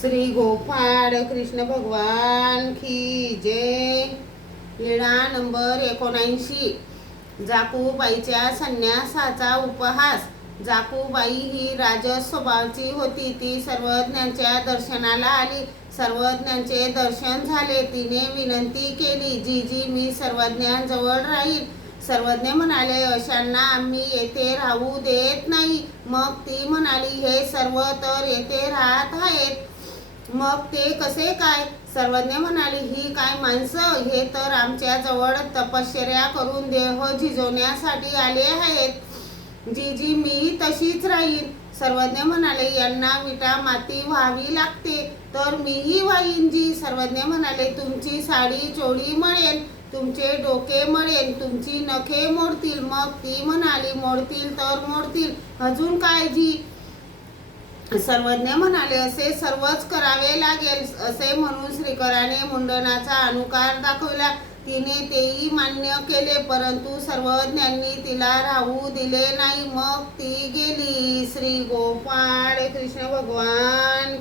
श्री गोपाळ कृष्ण भगवान की जय। लीळा नंबर 79। जाकूबाईच्या संन्यासाचा उपहास। जाकूबाई ही राजस स्वभावाची होती। ती सर्वज्ञांच्या दर्शनाला आली। सर्वज्ञांचे दर्शन झाले। तिने विनंती केली, जीजी मी सर्वज्ञांजवळ राहील। सर्वज्ञ म्हणाले, अशांना आम्ही येथे राहू देत नाही। मग ती म्हणाली, हे सर्व तर येथे राहत आहेत, मग ते कसे काय? सर्वज्ञ म्हणाली, ही काय माणसं, हे तर आमच्या जवळ तपश्चर्या करून देह झिजवण्यासाठी आले आहेत। जीजी मी तशीच राहील। सर्वज्ञ म्हणाले, यांना विटा माती व्हावी लागते, तर मीही वाहीन जी। सर्वज्ञ म्हणाले, तुमची साडी चोळी मळेन, तुमचे डोके मळेन, तुमची नखे मोडतील। मग ती म्हणाली, मोडतील तर मोडतील, अजून काय जी? सर्वज्ञ म्हणाले, असे सर्वच करावे लागेल। असे म्हणून श्रीकराने मुंडनाचा अनुकार दाखविला। तिने तेही मान्य केले, परंतु सर्वज्ञांनी तिला राहू दिले नाही। मग ती गेली। श्री गोपाळ कृष्ण भगवान